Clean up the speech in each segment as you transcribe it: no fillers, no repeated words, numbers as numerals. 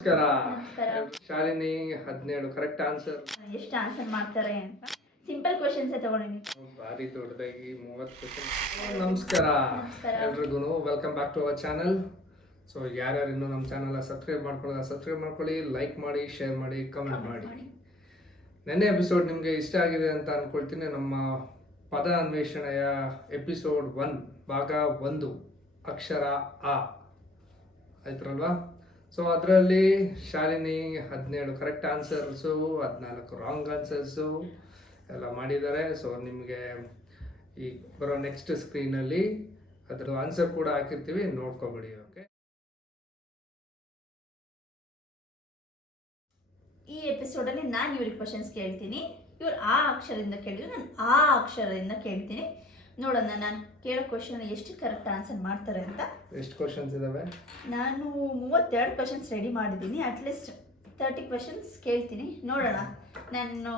ನಮಸ್ಕಾರ. ನಮಸ್ಕಾರ. Shalini 17 correct answer. ಎಷ್ಟು ಆನ್ಸರ್ ಮಾಡ್ತಾರೆ ಅಂತ ಸಿಂಪಲ್ ಕ್ವಶನ್ಸ್ ತಗೊಂಡಿದ್ದೀನಿ. ಭಾರಿ ದೊಡ್ಡದಾಗಿ 30 ಕ್ವಶನ್. ನಮಸ್ಕಾರ ನಮಸ್ಕಾರ. ಎಲ್ರಿಗೂ welcome back to our channel. So ಯಾರ್ಯಾರು ಇನ್ನೂ ನಮ್ಮ ಚಾನಲ್ ಸಬ್ಸ್ಕ್ರೈಬ್ ಮಾಡ್ಕೊಳ್ಳಿ, ಲೈಕ್ ಮಾಡಿ, ಶೇರ್ ಮಾಡಿ, ಕಮೆಂಟ್ ಮಾಡಿ. ನೆನ್ನೆ ಎಪಿಸೋಡ್ ನಿಮಗೆ ಇಷ್ಟ ಆಗಿದೆ ಅಂತ ಅನ್ಕೊಳ್ತೀನಿ. ನಮ್ಮ ಪದ ಅನ್ವೇಷಣೆಯ ಎಪಿಸೋಡ್ 1 ಭಾಗ 1 ಅಕ್ಷರ ಆ ಆಯ್ತರಲ್ವಾ. ಸೊ ಅದರಲ್ಲಿ Shalini 17 correct answers, 14 wrong answers ಎಲ್ಲ ಮಾಡಿದ್ದಾರೆ. ಸೊ ನಿಮಗೆ ಈ ಬರೋ ನೆಕ್ಸ್ಟ್ ಸ್ಕ್ರೀನಲ್ಲಿ ಅದರ ಆನ್ಸರ್ ಕೂಡ ಹಾಕಿರ್ತೀವಿ, ನೋಡ್ಕೊಬಿಡಿ. ಓಕೆ, ಈ ಎಪಿಸೋಡಲ್ಲಿ ನಾನು ಇವ್ರಿಗೆ ಕ್ವಶನ್ಸ್ ಕೇಳ್ತೀನಿ. ಇವ್ರು ಆ ಅಕ್ಷರದಿಂದ ಕೇಳಿದ್ರು, ನಾನು ಆ ಅಕ್ಷರದಿಂದ ಕೇಳ್ತೀನಿ. ನೋಡೋಣ ನಾನು ಕೇಳೋ ಕ್ವಶನ್ ಎಷ್ಟು ಕರೆಕ್ಟ್ ಆನ್ಸರ್ ಮಾಡ್ತಾರೆ ಅಂತ. ಎಷ್ಟು ಕ್ವಶನ್ಸ್ ಇದಾವೆ? ನಾನು 32 ಕ್ವಶನ್ಸ್ ರೆಡಿ ಮಾಡಿದ್ದೀನಿ. ಅಟ್ಲೀಸ್ಟ್ 30 ಕ್ವಶನ್ಸ್ ಕೇಳ್ತೀನಿ. ನೋಡೋಣ ನಾನು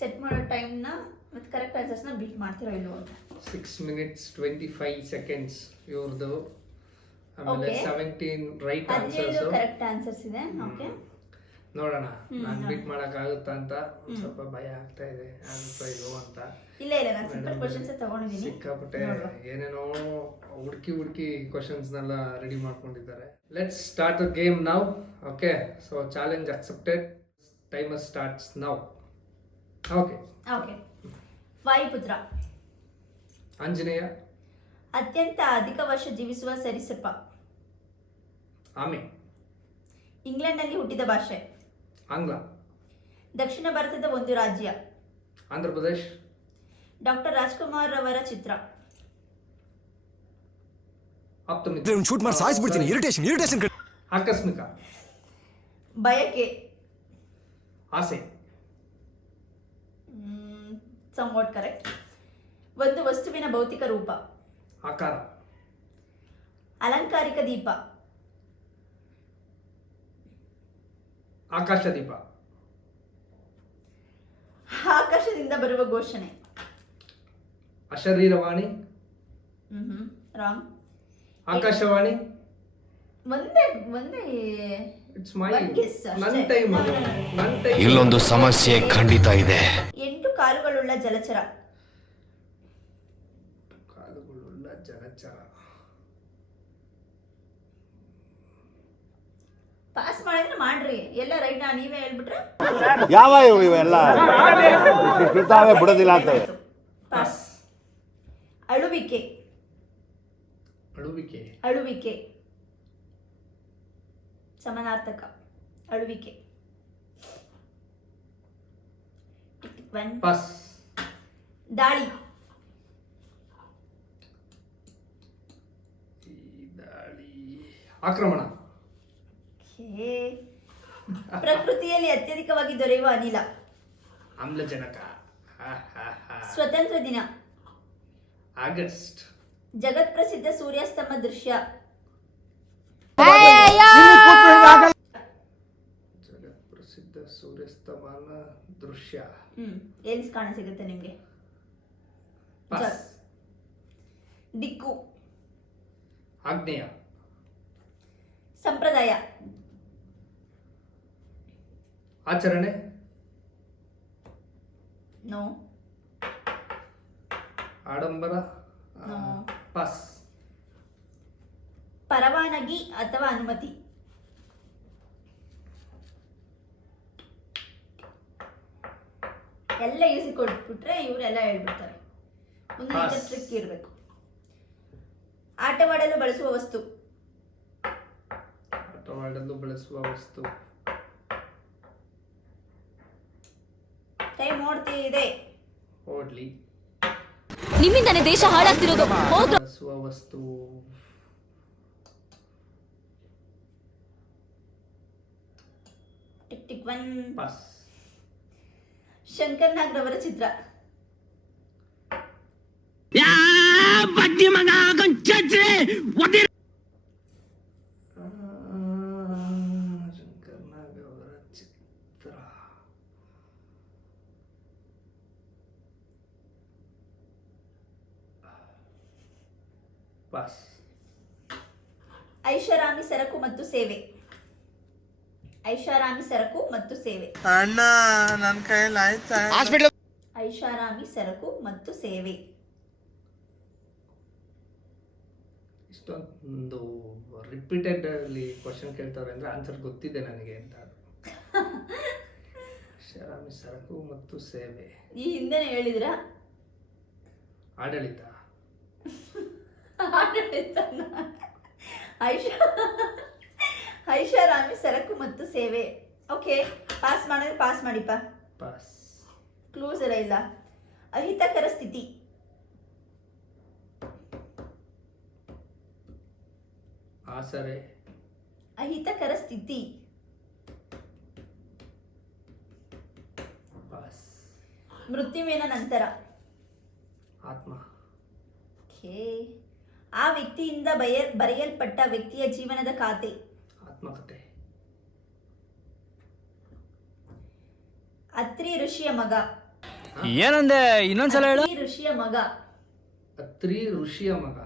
ಸೆಟ್ ಮಾಡೋ ಟೈಮ್ನ ಮತ್ತು ಕರೆಕ್ಟ್ ಆನ್ಸರ್ಸ್ನ ಬೀಟ್ ಮಾಡ್ತಿರೋ ಇಲ್ವೋ ಅಂತ. 6 minutes 25 seconds ಇವ್ರದ್ದು. ಆಮೇಲೆ 17 ರೈಟ್ ಆನ್ಸರ್ಸ್, ಕರೆಕ್ಟ್ ಆನ್ಸರ್ಸ್ ಇದೆ. ಓಕೆ, ನೋಡೋಣ ನಾನು ಬೀಟ್ ಮಾಡಕ್ಕಾಗುತ್ತಾ ಅಂತ ಸ್ವಲ್ಪ ಭಯ ಆಗ್ತಾ ಇದೆ. ಅನ್ಸೋ ಅಂತ ಇಲ್ಲ ನಾನು ಸಿಂಪಲ್ ಕ್ವಶನ್ಸ್ ತಗೊಂಡಿದ್ದೀನಿ. ಸಿಕ್ಕಾಪಟ್ಟೆ ಏನೇನೋ ಹುಡುಕಿ ಕ್ವಶನ್ಸ್ನೆಲ್ಲ ರೆಡಿ ಮಾಡ್ಕೊಂಡಿದ್ದಾರೆ. Let's start the game now. Okay, so challenge accepted. Timer starts now. Okay, Vayuputra. Anjaneya. ಅತ್ಯಂತ ಅಧಿಕ ವರ್ಷ ಜೀವಿಸುವ ಸರೀಸೃಪ. ಆಮೆ. ಇಂಗ್ಲೆಂಡ್ನಲ್ಲಿ ಹುಟ್ಟಿದ ಭಾಷೆ. ಆಂಗ್ಲ. ದಕ್ಷಿಣ ಭಾರತದ ಒಂದು ರಾಜ್ಯ. ಆಂಧ್ರ ಪ್ರದೇಶ್. ಡಾಕ್ಟರ್ ರಾಜ್ಕುಮಾರ್ ಅವರ ಚಿತ್ರ. ಶೂಟ್ ಮಾಡಿ ಸಾಯಿಸ್ಬಿಡ್ತೀನಿ. ಇರಿಟೇಷನ್. ಆಕಸ್ಮಿಕ. ಬಯಕೆ. ಆಸೆ. somewhat correct. ಒಂದು ವಸ್ತುವಿನ ಭೌತಿಕ ರೂಪ. ಆಕಾರ. ಅಲಂಕಾರಿಕ ದೀಪ. ಆಕಾಶ ದೀಪ. ಆಕಾಶದಿಂದ ಬರುವ ಘೋಷಣೆ. ಅಶರೀರವಾಣಿ. ರಾಂಗ್. ಆಕಾಶವಾಣಿ. ಒಂದೇ ಇಟ್ಸ್ ಮೈ One guess ನನ್ ಅಷ್ಟೇ. ಟೈಮ್. ಇಲ್ಲೊಂದು ಸಮಸ್ಯೆ ಖಂಡಿತ ಇದೆ. 8 ಕಾಲುಗಳುಳ್ಳ ಜಲಚರ. ಕಾಲುಗಳುಳ್ಳ ಜಲಚರ. ಪಾಸ್ ಮಾಡಿದ್ರೆ ಮಾಡ್ರಿ, ಎಲ್ಲ ರೈಟ್. ನೀವೇ ಹೇಳ್ಬಿಟ್ರೆ ಯಾವ ಇವೆಲ್ಲ ಬಿಡೋದಿಲ್ಲ ಅಂತ. ಪಾಸ್. ಅಳುವಿಕೆ. ಅಳುವಿಕೆ. ಅಳುವಿಕೆ ಸಮಾನಾರ್ಥಕ. ಅಳುವಿಕೆ. ಪಾಸ್. ದಾಳಿ. ಆಕ್ರಮಣ. ಪ್ರಕೃತಿಯಲ್ಲಿ ಅತ್ಯಧಿಕವಾಗಿ ದೊರೆಯುವ ಅನಿಲ. ಆಮ್ಲಜನಕ. ಸ್ವತಂತ್ರ ದಿನ. ಆಗಸ್ಟ್. ಜಗತ್ ಪ್ರಸಿದ್ಧ ಸೂರ್ಯಾಸ್ತಮ ದೃಶ್ಯ. ಜಗತ್ ಪ್ರಸಿದ್ಧ ಸೂರ್ಯಾಸ್ತಮಾನ ದೃಶ್ಯ. ಎಲ್ಲಿ ಕಾಣ ಸಿಗುತ್ತೆ ನಿಮ್ಗೆ? ಪಾಸ್. ದಿಕ್ಕು. ಆಗ್ನೇಯ. ಸಂಪ್ರದಾಯ. ಆಚರಣೆ. ನೋ. ಆಡಂಬರ. No. ಪಾಸ್. ಪರವಾನಗಿ ಅಥವಾ ಅನುಮತಿ. ಎಲ್ಲ ಈಸಿ ಕೊಟ್ಬಿಟ್ರೆ ಇವರೆಲ್ಲ ಹೇಳ್ಬಿಡ್ತಾರೆ. ಮುಂದೆ ಟ್ರಿಕ್ ಇರಬೇಕು. ಆಟವಾಡಲು ಬಳಸುವ ವಸ್ತು. ಆಟವಾಡಲು ಬಳಸುವ ವಸ್ತು. ಟೈಮ್ ಓಡ್ತಿದೆ. ಓಡ್ಲಿ. ನಿಮ್ಮಿಂದನೇ ದೇಶ ಹಾಳಾಗ್ತಿರೋದು. ಬಳಸುವ ವಸ್ತು. Tick tick 1. ಪಾಸ್. ಶಂಕರ್ ನಾಗ್ ರವರ ಚಿತ್ರ. ಶಂಕರ್ ನಾಗ್ ಅವರ ಚಿತ್ರ. ಪಾಸ್. ಐಷಾರಾಮಿ ಸರಕು ಮತ್ತು ಸೇವೆ. ಐಷಾರಾಮಿ ಸರಕು ಮತ್ತು ಸೇವೆ. ಅಣ್ಣ ನನ್ನ ಕೈಯಲ್ಲಿ ಆಯ್ತಾ? ಐಷಾರಾಮಿ ಸರಕು ಮತ್ತು ಸೇವೆ. ಇಷ್ಟೊಂದು ರಿಪೀಟೆಡ್ ಅಲ್ಲಿ ಕ್ವಶನ್ ಕೇಳ್ತಾರೆ ಅಂದ್ರೆ ಆನ್ಸರ್ ಗೊತ್ತಿದೆ ನನಗೆ ಅಂತ. ಐಷಾರಾಮಿ ಸರಕು ಮತ್ತು ಸೇವೆ. ಈ ಹಿಂದೆನೆ ಹೇಳಿದ್ರ? ಆಡಳಿತ. ಐಷಾರಾಮಿ ಸರಕು ಮತ್ತು ಸೇವೆ. ಓಕೆ, ಪಾಸ್ ಮಾಡಿದ್ರೆ ಪಾಸ್ ಮಾಡಿಪ್ಪ. ಪಾಸ್. ಕ್ಲೂಸ್ ಎಲ್ಲ ಇಲ್ಲ. ಅಹಿತಕರ ಸ್ಥಿತಿ. ಆಸರೆ. ಅಹಿತಕರ ಸ್ಥಿತಿ. ಪಾಸ್. ಮೃತ್ಯುವಿನ ನಂತರ. ಆತ್ಮ. ಓಕೆ. ಆ ವ್ಯಕ್ತಿಯಿಂದ ಬರೆಯಲ್ಪಟ್ಟ ವ್ಯಕ್ತಿಯ ಜೀವನದ ಖಾತೆ. ಆತ್ಮಕಥೆ. ಅತ್ರಿ ಋಷಿಯ ಮಗ. ಏನಂದೆ ಇನ್ನೊಂದ್ಸಲ ಹೇಳು. ಅತ್ರಿ ಋಷಿಯ ಮಗ. ಅತ್ರಿ ಋಷಿಯ ಮಗ.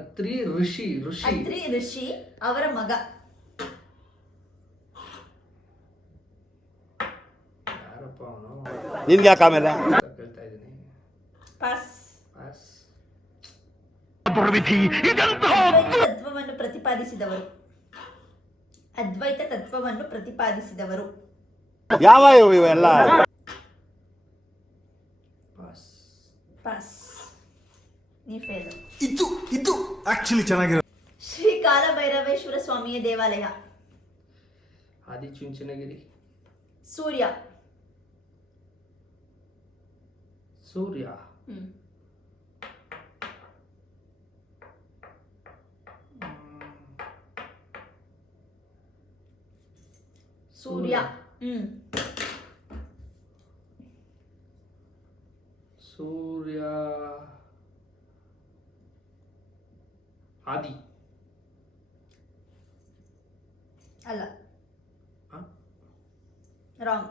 ಅತ್ರಿ ಋಷಿ. ಅತ್ರಿ ಋಷಿ ಅವರ ಮಗ. ಯಾರಪ್ಪ ಅವನು? ನಿನ್ಗೆ ಯಾಕೆ ಆಮೇಲೆ? ಕೇಳ್ತಾ ಇದ್ದೀನಿ. ಪಾಸ್. ಪಾಸ್. ತತ್ವವನ್ನು ಪ್ರತಿಪಾದಿಸಿದವರು. ಅದ್ವೈತ ತತ್ವವನ್ನು ಪ್ರತಿಪಾದಿಸಿದವರು. ಯಾವ ಇವೆಲ್ಲ? ಪಾಸ್. ಪಾಸ್. ನೀ ಫೇಲ್. ಇದು ಆಕ್ಚುಲಿ ಚೆನ್ನಾಗಿರೋ. ಶ್ರೀ ಕಾಲಭೈರವೇಶ್ವರ ಸ್ವಾಮಿಯ ದೇವಾಲಯ. ಆದಿಚುಂಚನಗಿರಿ. ಸೂರ್ಯ. ಸೂರ್ಯ. ಸೂರ್ಯ. ಸೂರ್ಯ. ಆದಿ. ಅಲ್ಲ. Wrong.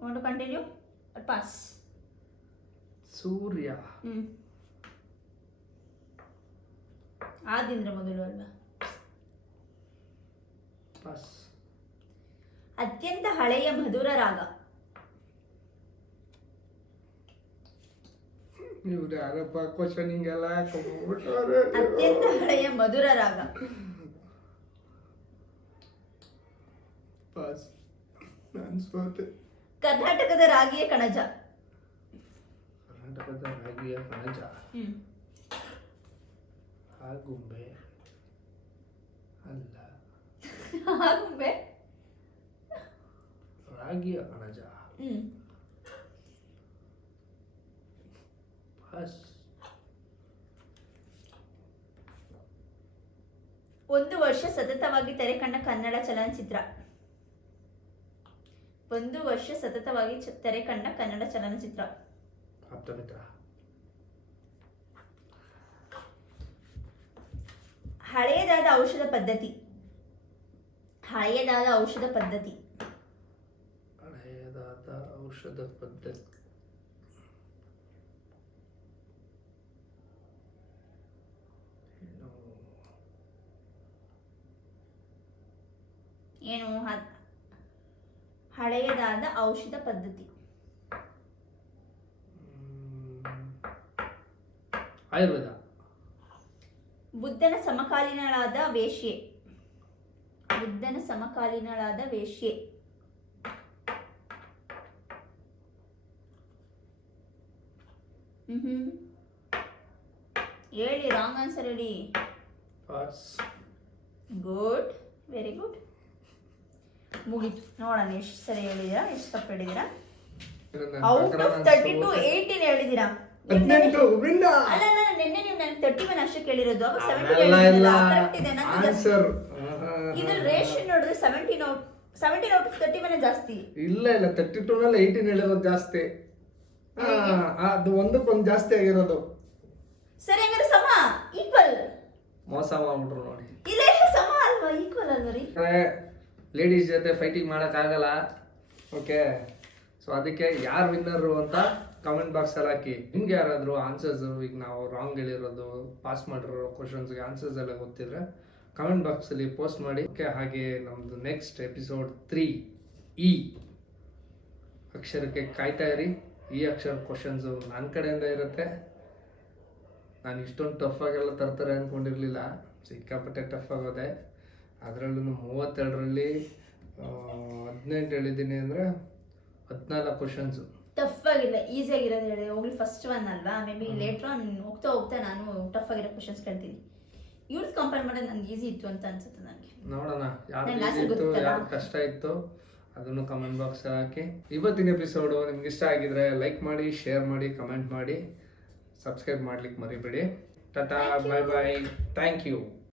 Want to continue? Pass. Surya. ಆದಿಂದ್ರ ಮೊದಲು ಅಲ್ವಾ? ಪಾಸ್. ಅತ್ಯಂತ ಹಳೆಯ ಮಧುರ ರಾಗ. ಇವ್ರು ಯಾರಪ್ಪ ಕ್ವಶನಿಂಗ್ ಎಲ್ಲ ಅತ್ಯಂತ ಹಳೆಯ ಮಧುರ ರಾಗ. ಪಾಸ್. ನಾನು ಸೋತೆ. ಕರ್ನಾಟಕದ ರಾಗಿಯ ಕಣಜ. ಕರ್ನಾಟಕದ ರಾಗಿಯ ಕಣಜ. ಆಗುಂಬೆ ಅಲ್ಲ. ಆಗುಂಬೆ. ರಾಗಿಯ ಕಣಜ. ಪಾಸ್. ಒಂದು ವರ್ಷ ಸತತವಾಗಿ ತೆರೆ ಕಂಡ ಕನ್ನಡ ಚಲನಚಿತ್ರ. ಒಂದು ವರ್ಷ ಸತತವಾಗಿ ತೆರೆ ಕಂಡ ಕನ್ನಡ ಚಲನಚಿತ್ರ. ಆಪ್ತಮಿತ್ರ. ಹಳೆಯದಾದ ಔಷಧ ಪದ್ಧತಿ. ಹಳೆಯದಾದ ಔಷಧ ಪದ್ಧತಿ. ಹಳೆಯದಾದ ಔಷಧ ಪದ್ಧತಿ. ಏನು? ಹಳೆಯದಾದ ಔಷಧ ಪದ್ಧತಿ. ಆಯುರ್ವೇದ. ಬುದ್ಧನ ಸಮಕಾಲೀನಳಾದ ವೇಶ್ಯೆ. ಬುದ್ಧನ ಸಮಕಾಲೀನಳಾದ ವೇಶ್ಯೆ. ಹೇಳಿ, ರಾಂಗ್ ಆನ್ಸರ್ ಹೇಳಿ. ಪಾಸ್. Good, very good. ಮುಗೀತು. ನೋಡೋಣ ಎಷ್ಟು ಸರಿ ಹೇಳಿದೀರಾ, ಎಷ್ಟು ತಪ್ಪು ಹೇಳಿದೀರಾ. Out of 32 18 ಹೇಳಿದೀರಾ. ಅಲ್ಲ ನಿನ್ನೆ ನೀವು ನನಗೆ 31 ಅಷ್ಟೇ ಕೇಳಿರೋದು. ಅವಾಗ 70 ಹೇಳಿದ್ರಲ್ಲ, ಕರೆಕ್ಟ್ ಇದೆ. ಆನ್ಸರ್ ಇದು ರೇಷನ್ ನೋಡಿದ್ರೆ 17 ಔಟ್ ಆಫ್ 31 ಜಾಸ್ತಿ. ಇಲ್ಲ 32 ನಲ್ಲಿ 18 ಹೇಳಿರೋದು ಜಾಸ್ತಿ. ಅದು ಒಂದಕ್ಕೊಂದು ಜಾಸ್ತಿ ಆಗಿರೋದು. ಸರಿ, ಹಂಗಾರೆ ಸಮ, ಈಕ್ವಲ್. ಮೋಸ ಮಾಡ್ಬಿಟ್ರು ನೋಡಿ. ಇಲ್ಲ, ಸಮ ಅಲ್ವಾ, ಈಕ್ವಲ್ ಅಲ್ವಾ ರೀ? ಲೇಡೀಸ್ ಜೊತೆ ಫೈಟಿಂಗ್ ಮಾಡೋಕ್ಕಾಗಲ್ಲ. ಓಕೆ, ಸೊ ಅದಕ್ಕೆ ಯಾರು ವಿನ್ನರು ಅಂತ ಕಮೆಂಟ್ ಬಾಕ್ಸಲ್ಲಿ ಹಾಕಿ. ನಿಮ್ಗೆ ಯಾರಾದರೂ ಆನ್ಸರ್ಸ್, ಈಗ ನಾವು ರಾಂಗ್ ಹೇಳಿರೋದು, ಪಾಸ್ ಮಾಡಿರೋ ಕ್ವಶನ್ಸ್ಗೆ ಆನ್ಸರ್ಸ್ ಎಲ್ಲ ಗೊತ್ತಿದ್ರೆ ಕಮೆಂಟ್ ಬಾಕ್ಸಲ್ಲಿ ಪೋಸ್ಟ್ ಮಾಡಿ. ಹಾಗೆ ನಮ್ಮದು ನೆಕ್ಸ್ಟ್ ಎಪಿಸೋಡ್ 3 ಈ ಅಕ್ಷರಕ್ಕೆ ಕಾಯ್ತಾ ಇರಿ. ಈ ಅಕ್ಷರ ಕ್ವಶನ್ಸು ನನ್ನ ಕಡೆಯಿಂದ ಇರುತ್ತೆ. ನಾನು ಇಷ್ಟೊಂದು ಟಫ್ ಆಗೆಲ್ಲ ತರ್ತಾರೆ ಅಂದ್ಕೊಂಡಿರಲಿಲ್ಲ. ಸಿಕ್ಕಾಪಟ್ಟೆ ಟಫ್ ಆಗೋದೆ. ಅದರಲ್ಲೂ 32ರಲ್ಲಿ 18 ಹೇಳಿದ್ದೀನಿ ಅಂದರೆ 14 ಕ್ವಶನ್ಸು. ಟಫ್ ಆಗಿಲ್ಲ, ಈಸಿ ಆಗಿರೋದು ಹೇಳಿ ಹೋಗ್ಲಿ. ಫಸ್ಟ್ ಒನ್ ಅಲ್ವಾ, ಮೇ ಬಿ ಲೇಟ್ರ್ ಆನ್ ಹೋಗ್ತಾ ಹೋಗ್ತಾ ನಾನು ಟಫ್ ಆಗಿರೋ ಕ್ವಶನ್ಸ್ ಕೇಳ್ತೀನಿ. ಇವ್ರದ್ದು ಕಂಪೇರ್ ಮಾಡೋದು ನನಗೆ ಈಸಿ ಇತ್ತು ಅಂತ ಅನ್ಸುತ್ತೆ ನನಗೆ. ನೋಡೋಣ ಯಾವ್ದು ಈಸಿ ಇತ್ತು ಯಾವ್ದು ಕಷ್ಟ ಇತ್ತು ಅದನ್ನು ಕಮೆಂಟ್ ಬಾಕ್ಸ್ ಹಾಕಿ. ಇವತ್ತಿನ ಎಪಿಸೋಡು ನಿಮ್ಗೆ ಇಷ್ಟ ಆಗಿದ್ರೆ ಲೈಕ್ ಮಾಡಿ, ಶೇರ್ ಮಾಡಿ, ಕಮೆಂಟ್ ಮಾಡಿ, ಸಬ್ಸ್ಕ್ರೈಬ್ ಮಾಡ್ಲಿಕ್ಕೆ ಮರಿಬೇಡಿ. ಟಾಟಾ, ಬಾಯ್ ಬಾಯ್, ಥ್ಯಾಂಕ್ ಯು.